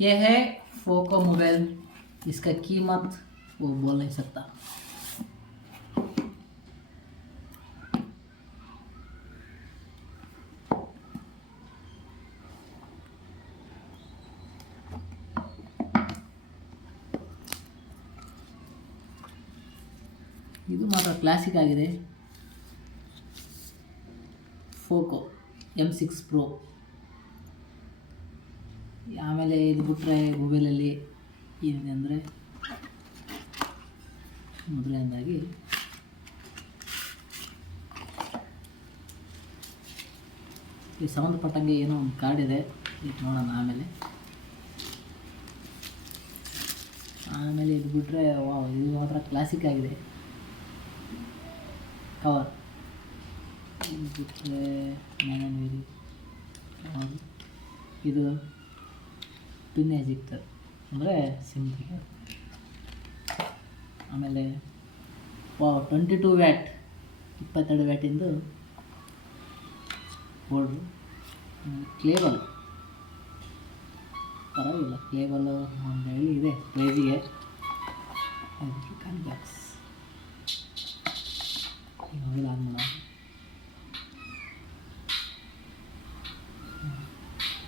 ये है Poco mobile, इसका कीमत वो बोल नहीं सकता। ಇದು ಮಾತ್ರ ಕ್ಲಾಸಿಕ್ ಆಗಿದೆ, ಪೋಕೋ M6 Pro. ಆಮೇಲೆ ಇದು ಬಿಟ್ಟರೆ ಮೊಬೈಲಲ್ಲಿ ಏನಿದೆ ಅಂದರೆ ಮೊದಲನೇದಾಗಿ ಈ ಸಂಬಂಧಪಟ್ಟಂಗೆ ಏನೋ ಒಂದು ಕಾರ್ಡ್ ಇದೆ, ಇದು ನೋಡೋಣ ಆಮೇಲೆ. ಇದು ಬಿಟ್ಟರೆ ವಾವ್, ಇದು ಮಾತ್ರ ಕ್ಲಾಸಿಕ್ ಆಗಿದೆ ಕವರ್. ಇದು ಬಿಟ್ಟರೆ ಇದು ಪಿನ್ ಎಜೆಕ್ಟರ್ ಅಂದರೆ ಸಿಮ್ ತೆಗೆಯೋದು. ಆಮೇಲೆ ವಾವ್ 22 ವ್ಯಾಟ್ 22 ವ್ಯಾಟಿಂದು ಬೋರ್ಡ್ರು. ಕೇಬಲ್ ಪರವಾಗಿಲ್ಲ, ಕೇಬಲ್ಲು ಒಂದು ಹೇಳಿ ಇದೆ ಪ್ರೈಸಿಗೆ. ಬಾಕ್ಸ್ ಮೊಬೈಲ್ ಆನ್ ಮಾಡೋಣ.